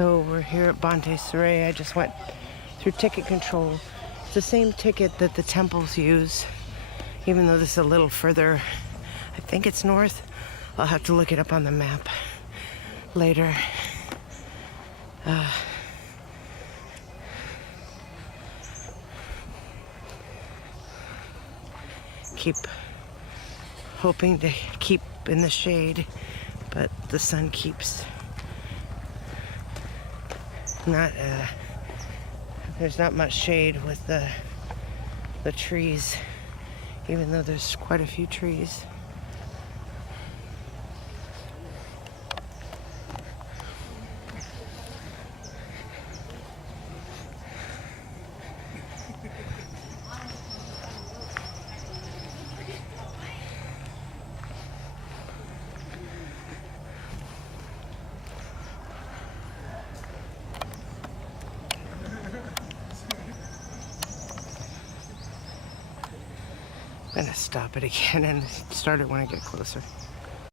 So we're here at Banteay Srei. I just went through ticket control. It's the same ticket that the temples use, even though this is a little further. I think it's north. I'll have to look it up on the map later. Keep hoping to keep in the shade, but the sun keeps not there's not much shade with the trees, even though there's quite a few trees. I'm gonna stop it again and start it when I get closer.